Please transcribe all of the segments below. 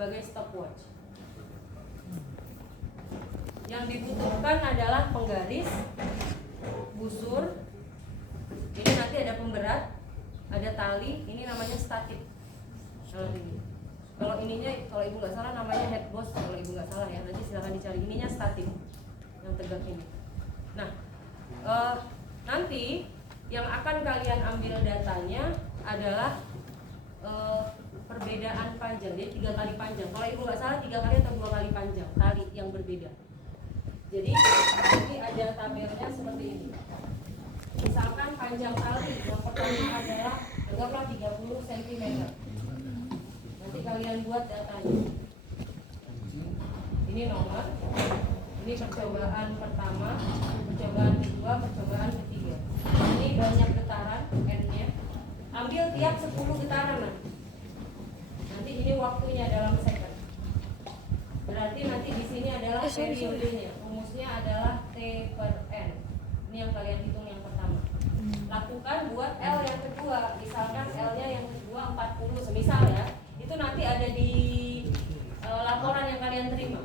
sebagai stopwatch. Yang dibutuhkan adalah penggaris, busur, ini nanti ada pemberat, ada tali, ini namanya statik. Kalau ininya, kalau ibu nggak salah namanya head boss, kalau ibu nggak salah ya, nanti silahkan dicari. Ininya statik, yang tegak ini. Nah, nanti yang akan kalian ambil datanya adalah perbedaan panjang, jadi 3 kali panjang. Kalau ibu nggak salah 3 kali atau 2 kali panjang tali yang berbeda. Jadi ini ada tabelnya seperti ini. Misalkan panjang tali yang pertama adalah anggaplah 30 cm. Nanti kalian buat datanya. Ini nomor. Ini percobaan pertama, percobaan kedua, percobaan ketiga. Ini banyak getaran N-nya. Ambil tiap 10 getaran nanti ini waktunya dalam second. Berarti nanti di sini adalah periodenya. Rumusnya adalah T per N. Ini yang kalian hitung yang pertama. Lakukan buat L yang kedua. Misalkan L-nya yang kedua 40 semisal ya. Itu nanti ada di laporan yang kalian terima.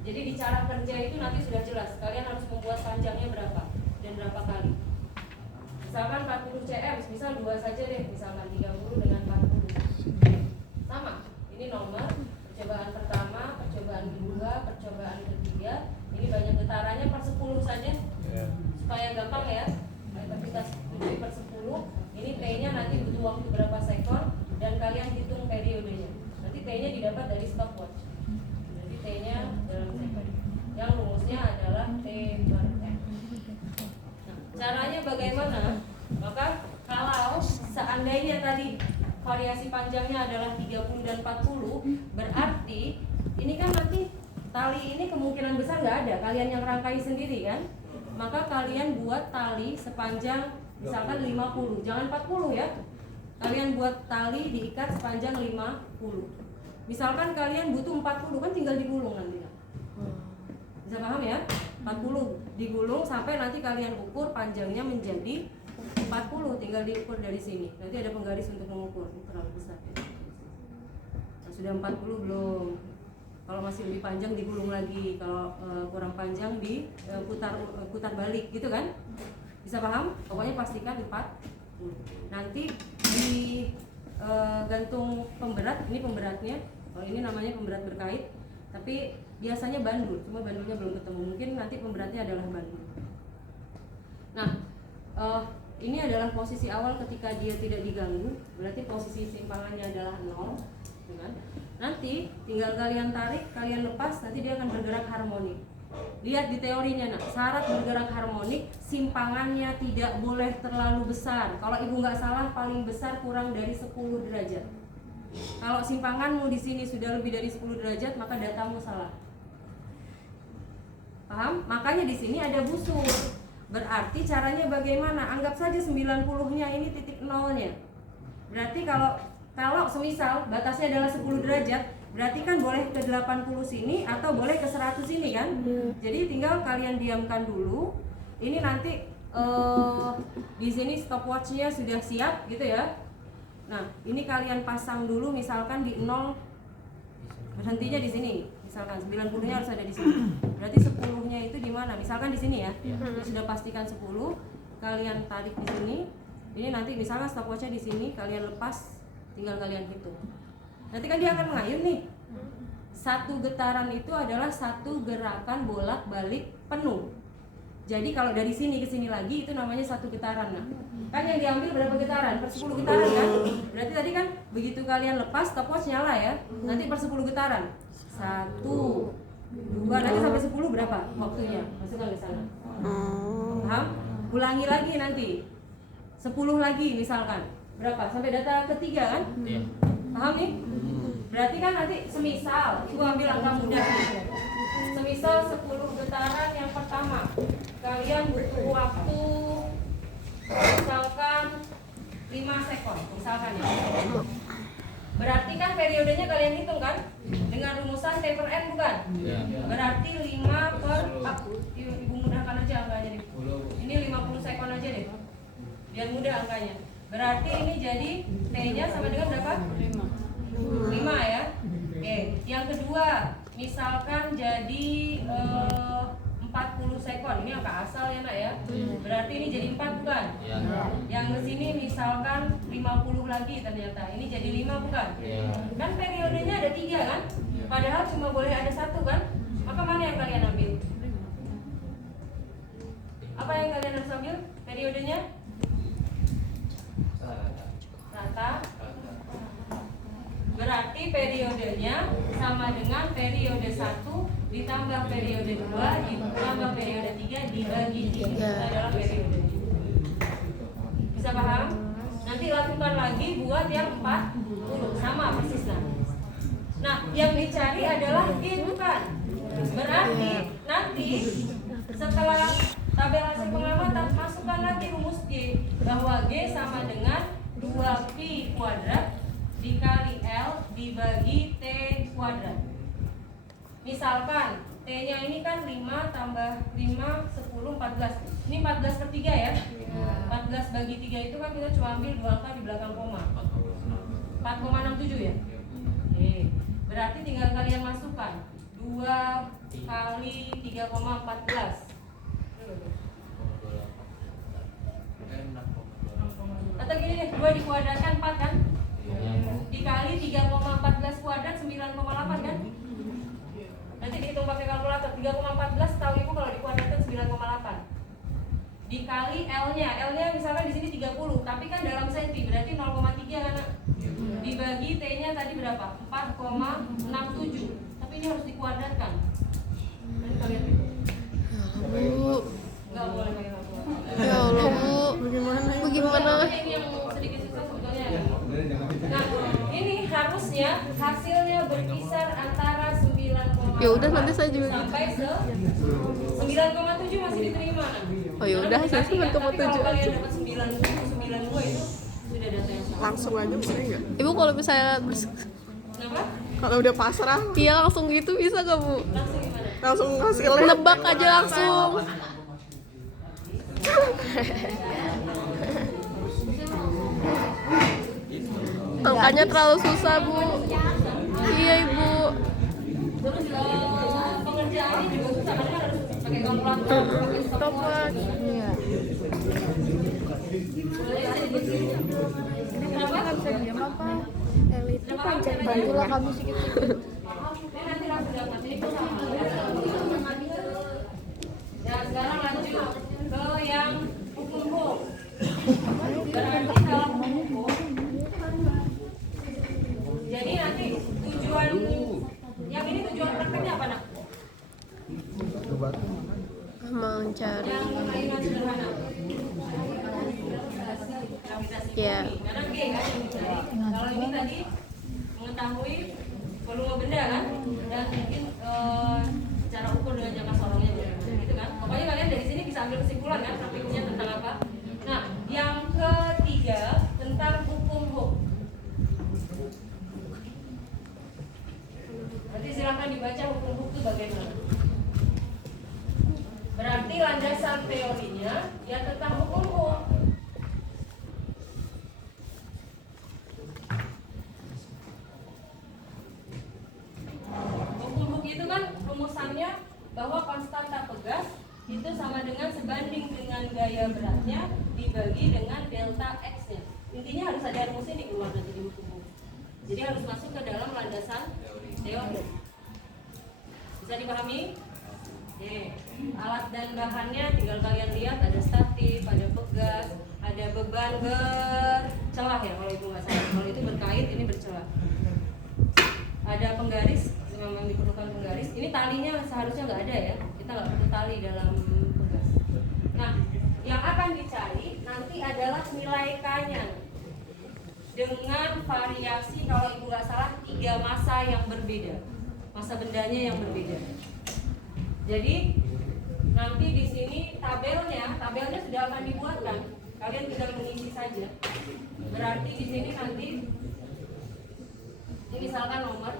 Jadi di cara kerja itu nanti sudah jelas. Kalian harus membuat panjangnya berapa dan berapa kali. Misalkan 40 cm, misal 2 saja deh. Misalkan 30 dengan 40. Sama. Ini nomor percobaan pertama, percobaan kedua, percobaan ketiga. Ini banyak getarannya per 10 saja. Supaya gampang ya. Kita 7 per 10. Ini T-nya nanti butuh waktu berapa sekon dan kalian hitung periodenya. Nanti T-nya didapat dari stopwatch. Jadi T-nya dalam sekon. Yang rumusnya adalah T per N. Nah, caranya bagaimana? Maka kalau seandainya tadi variasi panjangnya adalah 30 dan 40, berarti ini kan nanti tali ini kemungkinan besar nggak ada, kalian yang rangkai sendiri kan. Maka kalian buat tali sepanjang misalkan 50, jangan 40 ya. Kalian buat tali diikat sepanjang 50. Misalkan kalian butuh 40 kan tinggal digulung nanti. Bisa paham ya? 40 digulung sampai nanti kalian ukur panjangnya menjadi 40, tinggal diukur dari sini. Nanti ada penggaris untuk mengukur. Ini terlalu besar ya. Nah, sudah 40 belum? Kalau masih lebih panjang digulung lagi. Kalau kurang panjang putar balik gitu kan? Bisa paham? Pokoknya pastikan 40. Nanti di gantung pemberat, ini pemberatnya. Kalau ini namanya pemberat berkait. Tapi biasanya bandul, cuma bandulnya belum ketemu. Mungkin nanti pemberatnya adalah bandul. Nah, ini adalah posisi awal ketika dia tidak diganggu. Berarti posisi simpangannya adalah 0, kan? Nanti tinggal kalian tarik, kalian lepas, nanti dia akan bergerak harmonik. Lihat di teorinya, syarat bergerak harmonik simpangannya tidak boleh terlalu besar. Kalau ibu nggak salah paling besar kurang dari 10 derajat. Kalau simpanganmu di sini sudah lebih dari 10 derajat, maka datamu salah. Paham? Makanya di sini ada busur. Berarti caranya bagaimana? Anggap saja 90-nya ini titik nolnya. Berarti kalau semisal batasnya adalah 10 derajat, berarti kan boleh ke 80 sini atau boleh ke 100 sini kan? Jadi tinggal kalian diamkan dulu. Ini nanti di sini stopwatch-nya sudah siap gitu ya. Nah, ini kalian pasang dulu misalkan di 0, berhentinya di sini. Misalkan 90-nya harus ada di sini. Berarti 10-nya itu di mana? Misalkan di sini ya. Jadi sudah pastikan 10, kalian tarik di sini. Ini nanti misalkan stopwatch-nya di sini, kalian lepas, tinggal kalian hitung. Nanti kan dia akan mengayun nih. Satu getaran itu adalah satu gerakan bolak-balik penuh. Jadi kalau dari sini ke sini lagi itu namanya satu getaran. Nah, kan yang diambil berapa getaran? Per 10 getaran kan? Berarti tadi kan begitu kalian lepas stopwatch nyala ya. Nanti per 10 getaran. 1, 2, nanti sampai 10 berapa waktunya? Masukkan ke sana. Paham? Ulangi lagi nanti. 10 lagi misalkan. Berapa? Sampai data ketiga kan? Paham nih? Berarti kan nanti semisal ibu ambil angka mudah nih. Semisal 10 getaran yang pertama, kalian butuh waktu misalkan 5 sekon misalkan ya. Berarti kan periodenya kalian hitung kan? Dengan rumusan T per N bukan? Berarti 5 per ibu mudahkan aja angkanya nih. Ini 50 sekon aja deh. Biar mudah angkanya. Berarti ini jadi T-nya sama dengan berapa? 5 ya. Oke, Yang kedua, misalkan jadi 40 sekon, ini angka asal ya nak ya. Berarti ini jadi 4 bukan? Ya. Yang ke sini misalkan 50 lagi ternyata, ini jadi 5 bukan? Ya. Kan periodenya ada 3 kan? Padahal cuma boleh ada 1 kan? Maka mana yang kalian ambil? Apa yang kalian harus ambil? Periodenya? Rata. Berarti periodenya sama dengan periode 1 ditambah periode 2 ditambah periode 3 dibagi 3. Itu adalah periode. Bisa paham? Nanti lakukan lagi buat yang 40. Sama persis nah. Nah, yang dicari adalah G bukan? Berarti nanti setelah tabel hasil pengamatan masukkan lagi rumus G, bahwa G sama dengan 2pi kuadrat dikali L dibagi T kuadrat. Misalkan T-nya ini kan 5 tambah 5, 10, 14. Ini 14 per 3 ya. 14 bagi 3 itu kan kita cuma ambil 2 angka di belakang koma. 4,67 ya. Oke. Berarti tinggal kalian masukkan 2 kali 3,14. Atau gini deh, 2 dikuadratkan 4 kan? Dikali 3,14 kuadrat 9,8 kan? Nanti dihitung pakai kalkulator. 3,14 tahu ibu kalau dikuadratkan 9,8. Dikali L-nya. L-nya misalkan di sini 30, tapi kan dalam senti berarti 0,3 kan? Dibagi T-nya tadi berapa? 4,67. Tapi ini harus dikuadratkan. Nanti kalian hitung. Enggak boleh pakai kalkulator. Ya Allah Bu, bagaimana? Ini yang sedikit susah sebetulnya. Nah, ini harusnya hasilnya berkisar antara 9,8 Ya udah, nanti saya juga sampai 9,7 masih diterima. Oh ya udah, saya 9,7 Tapi kalau aja. kalian dapat 92 itu sudah data yang salah. Langsung aja boleh nggak? Ibu kalau misalnya Kenapa? Kalau udah pasrah iya langsung gitu bisa gak Bu? Langsung gimana? langsung hasilnya. Nebak aja langsung. Angkanya terlalu susah Bu. Iya Ibu. Terus pengerjaannya juga susah karena harus pakai kalkulator, pakai stopwatch. Iya. Kenapa? Itu panjang bantulah kami sedikit-sedikit. Ini nanti langsung dapat ini sama. Ya sekarang lanjut ke yang hukum. Berarti dalam hukum. Jadi nanti tujuan yang ini tujuan prakteknya apa nak? Mencari. Yang ayunan sederhana. Iya. Karena G kan yang dicari. Kalau ini tadi mengetahui volume benda kan, dan mungkin cara ukur dengan jangka sorongnya gitu kan. Pokoknya kalian dari sini bisa ambil kesimpulan kan praktiknya tentang apa. Nah, yang ketiga tentang hukum Hooke. Nanti silakan dibaca hukum Hooke itu bagaimana. Berarti landasan teorinya ya tentang hukum Hooke. Hukum Hooke itu kan rumusannya bahwa konstanta pegas itu sama dengan sebanding dengan gaya beratnya dibagi dengan delta X-nya. Intinya harus ada rumus ini keluar nanti di hukum Hooke. Jadi harus masuk ke dalam landasan teori. Bisa dipahami? Oke. Alat dan bahannya tinggal kalian lihat, ada statif, ada pegas, ada beban bercelah ya kalau itu nggak salah. Kalau itu berkait, ini bercelah. Ada penggaris, memang diperlukan penggaris. Ini talinya seharusnya nggak ada ya. Kita nggak perlu tali dalam pegas. Nah, yang akan dicari nanti adalah nilai K-nya dengan variasi kalau ibu nggak salah 3 massa yang berbeda, massa bendanya yang berbeda. Jadi nanti di sini tabelnya sudah akan dibuatkan. Kalian tinggal mengisi saja. Berarti di sini nanti ini misalkan nomor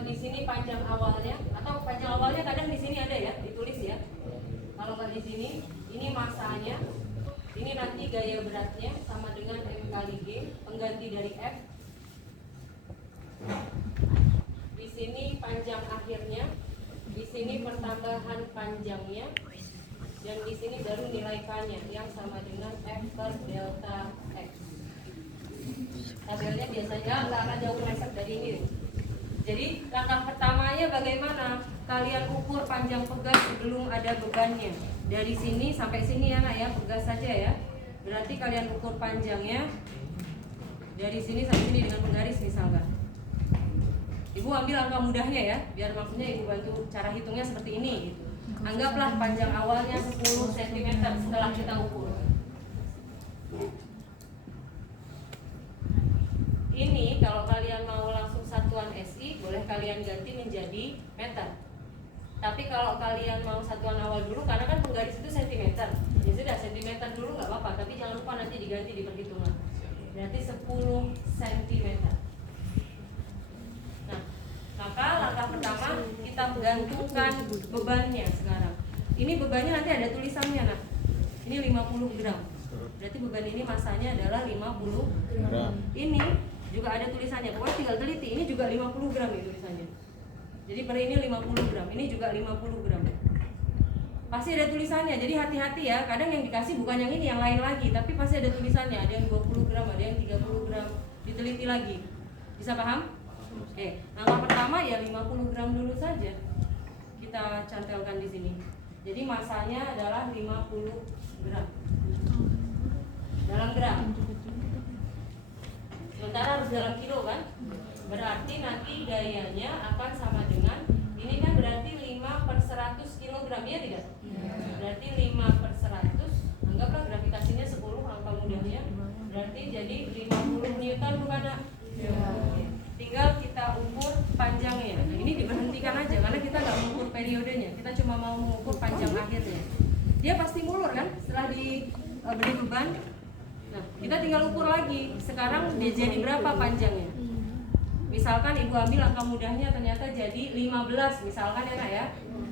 di sini panjang awalnya atau panjang awalnya kadang di sini ada ya, ditulis ya. Kalau nggak di sini, ini massanya, ini nanti gaya beratnya sama dengan M kali G, pengganti dari F. sini pertambahan panjangnya, dan di sini baru nilai K-nya yang sama dengan F per delta X. Tabelnya biasanya nggak akan jauh meleset dari ini. Jadi langkah pertamanya bagaimana? Kalian ukur panjang pegas sebelum ada bebannya. Dari sini sampai sini ya nak ya, pegas saja ya. Berarti kalian ukur panjangnya dari sini sampai sini dengan penggaris misalkan. Ibu ambil angka mudahnya ya, biar maksudnya ibu bantu cara hitungnya seperti ini gitu. Anggaplah panjang awalnya 10 cm setelah kita ukur. Ini kalau kalian mau langsung satuan SI, boleh kalian ganti menjadi meter. Tapi kalau kalian mau satuan awal dulu, karena kan penggaris itu cm, ya sudah cm dulu nggak apa-apa, tapi jangan lupa nanti diganti di perhitungan. Berarti 10 cm. Nah, maka langkah pertama kita menggantungkan bebannya sekarang. Ini bebannya nanti ada tulisannya nak. Ini 50 gram. Berarti beban ini masanya adalah 50 gram. Ini juga ada tulisannya. Pokoknya tinggal teliti. Ini juga 50 gram ini tulisannya. Jadi per ini 50 gram. Ini juga 50 gram. Pasti ada tulisannya. Jadi hati-hati ya. Kadang yang dikasih bukan yang ini, yang lain lagi. Tapi pasti ada tulisannya. Ada yang 20 gram, ada yang 30 gram. Diteliti lagi. Bisa paham? Oke. Langkah pertama ya 50 gram dulu saja. Kita cantelkan di sini. Jadi masanya adalah 50 gram. Dalam gram. Sementara harus dalam kilo kan? Berarti nanti gayanya akan sama dengan, ini kan berarti 5 per 100 kilogram, ya tidak? Berarti 5 per 100, anggaplah gravitasinya 10, angka mudahnya. Berarti jadi 50 Newton bukan? Tinggal kita ukur panjangnya. Nah, ini diberhentikan aja karena kita nggak mengukur periodenya, kita cuma mau mengukur panjang akhirnya. Dia pasti mulur kan setelah diberi beban. Nah, kita tinggal ukur lagi. Sekarang dia jadi berapa panjangnya? Misalkan ibu ambil angka mudahnya ternyata jadi 15 misalkan ya nak ya.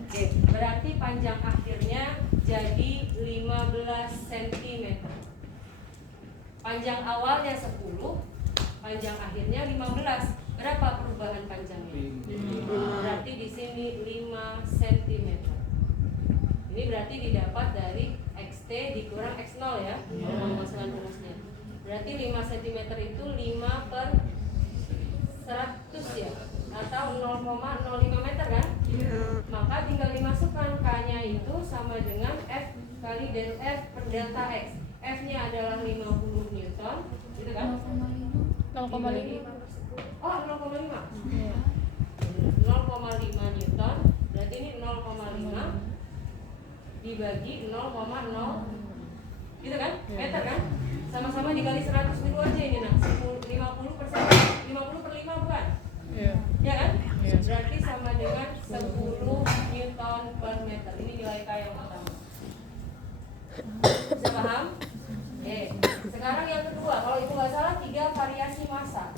Oke, berarti panjang akhirnya jadi 15 cm. Panjang awalnya 10, panjang akhirnya 15. Berapa perubahan panjangnya? Berarti di sini 5 cm. Ini berarti didapat dari XT dikurang X0 ya, pemasangan rumusnya. Berarti 5 cm itu 5 per 100 ya, atau 0,05 meter kan? Maka tinggal dimasukkan K-nya itu sama dengan F kali del F per delta X. F-nya adalah 50 Newton, gitu kan? 0,5. Oh, 0,5. 0,5 Newton, berarti ini 0,5 dibagi 0,0, gitu kan? Meter kan? Sama-sama dikali 100 dulu aja ini nak. 50 per 5 bukan? Ya kan? Berarti sama dengan 10 Newton per meter. Ini nilai K yang pertama. Bisa paham? Sekarang yang kedua, kalau itu nggak salah 3 variasi massa.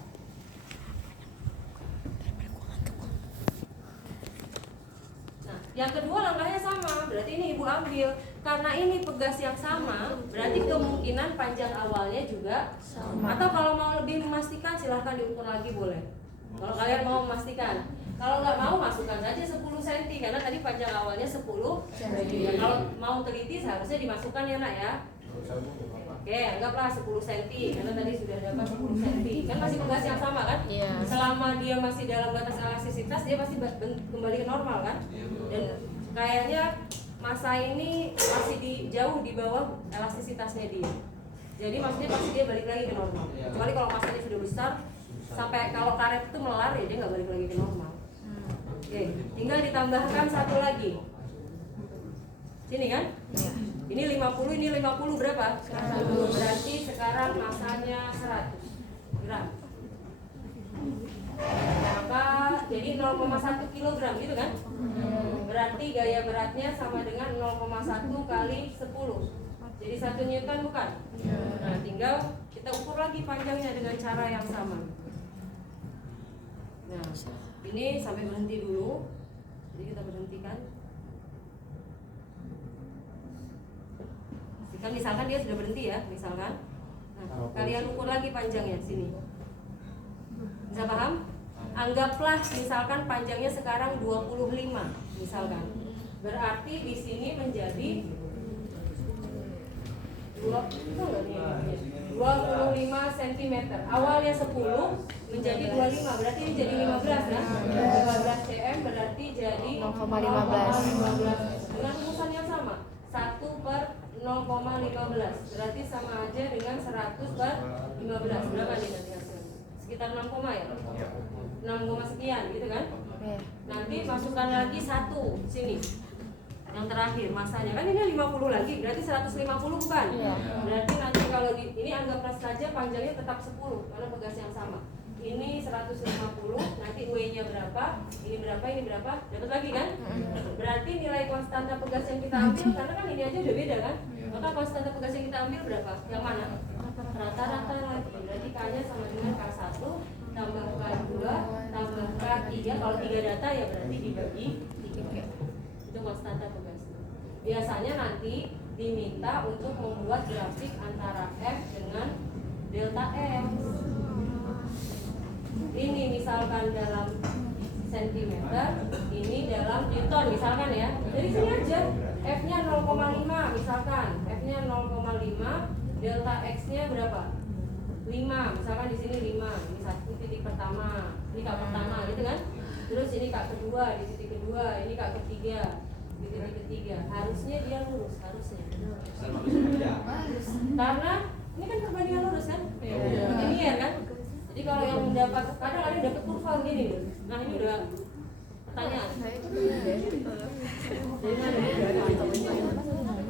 Nah, yang kedua langkahnya sama. Berarti ini ibu ambil. Karena ini pegas yang sama, berarti kemungkinan panjang awalnya juga sama. Atau kalau mau lebih memastikan silahkan diukur lagi boleh. Kalau kalian mau memastikan. Kalau nggak mau masukkan saja 10 cm karena tadi panjang awalnya 10 cm. Ya, kalau mau teliti seharusnya dimasukkan ya nak ya. Oke, anggaplah 10 cm karena tadi sudah dapat 10 cm. Kan masih pegas yang sama kan? Selama dia masih dalam batas elastisitas dia pasti kembali ke normal kan? Dan kayaknya massa ini masih jauh di bawah elastisitasnya dia. Jadi maksudnya pasti dia balik lagi ke normal. Kecuali kalau massanya sudah besar, sampai kalau karet itu melar ya dia nggak balik lagi ke normal. Oke, tinggal ditambahkan satu lagi. Sini kan? Ini 50, ini 50 berapa? 100. Berarti sekarang massanya 100 gram. Maka jadi 0,1 kilogram gitu kan? Berarti gaya beratnya sama dengan 0,1 kali 10. Jadi 1 Newton bukan? Nah, tinggal kita ukur lagi panjangnya dengan cara yang sama. Nah, ini sampai berhenti dulu. Jadi kita berhentikan. Kan misalkan dia sudah berhenti ya, misalkan. Nah, kalian ukur lagi panjangnya sini. Bisa paham? Anggaplah misalkan panjangnya sekarang 25 misalkan. Berarti di sini menjadi 25 cm. Awalnya 10 menjadi 25, berarti ini jadi 15 ya. 15 cm berarti jadi 0,15. Dengan rumusan yang sama, 1/0,15 berarti sama aja dengan 100/15. Berapa nih nanti hasilnya? Sekitar 6, ya? 6, sekian gitu kan? Nanti masukkan lagi 1 sini. Yang terakhir masanya kan ini 50 lagi, berarti 150 bukan? Berarti nanti kalau ini anggaplah saja panjangnya tetap 10 karena pegas yang sama. Ini 150, nanti W-nya berapa? Ini berapa? Dapat lagi kan? Berarti nilai konstanta pegas yang kita ambil, karena kan ini aja udah beda kan? Maka konstanta pegas yang kita ambil berapa? Yang mana? Rata-rata lagi. Berarti K-nya sama dengan K1 tambah K2 tambah K3. Kalau 3 data ya berarti dibagi 3. Itu konstanta pegas. Biasanya nanti diminta untuk membuat grafik antara F dengan delta F. Ini misalkan dalam sentimeter, ini dalam Newton misalkan ya. Jadi sini aja F-nya 0,5 misalkan. F-nya 0,5, delta X-nya berapa? 5. Misalkan di sini 5. Ini satu titik pertama. Ini K pertama gitu kan? Terus ini K kedua di titik kedua, ini K ketiga di titik ketiga. Harusnya dia lurus, harusnya. Karena ini kan perbandingan lurus kan? Ini ya kan? Jadi kalau yang mendapat, kadang ada yang dapat kurva begini nih. Nah ini udah pertanyaan.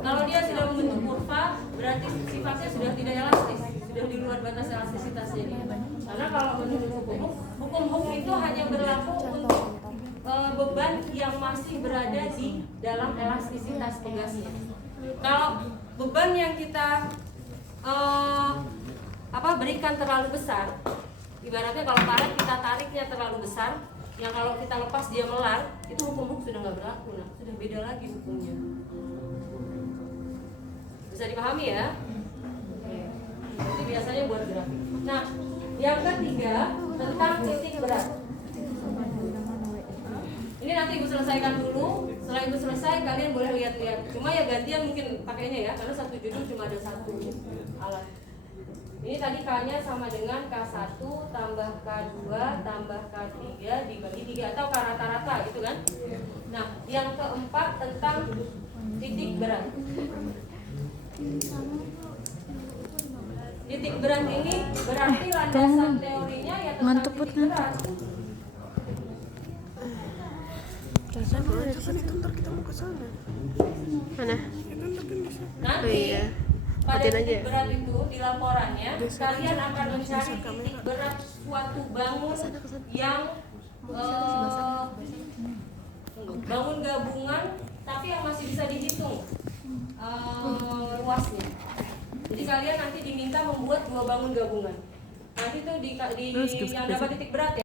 Kalau dia sudah membentuk kurva, berarti sifatnya sudah tidak elastis, sudah di luar batas elastisitasnya dia. Karena kalau menurut hukum itu hanya berlaku untuk beban yang masih berada di dalam elastisitas pegasnya. Kalau beban yang kita berikan terlalu besar, ibaratnya kalau karet kita tariknya terlalu besar, yang kalau kita lepas dia melar, itu hukum sudah nggak berlaku, nah sudah beda lagi hukumnya. Bisa dipahami ya? Itu biasanya buat grafik. Nah, yang ketiga tentang titik berat. Ini nanti Ibu selesaikan dulu. Setelah Ibu selesai, kalian boleh lihat-lihat. Cuma ya gantian mungkin pakainya ya, karena satu judul cuma ada satu alat. Ini tadi K-nya sama dengan K1 tambah K2 tambah K3 dibagi 3 atau K rata-rata gitu kan. Nah, yang keempat tentang titik berat. Titik berat ini berarti landasan teorinya ya tentang titik berat. Kan itu ntar kita mau ke sana. Mana? Nanti iya. pada Matiin aja titik ya? berat itu di laporannya kalian akan mencari titik berat suatu bangun yang bangun gabungan tapi yang masih bisa dihitung luasnya. Jadi kalian nanti diminta membuat 2 bangun gabungan. Nanti tuh di yang dapat titik berat ya.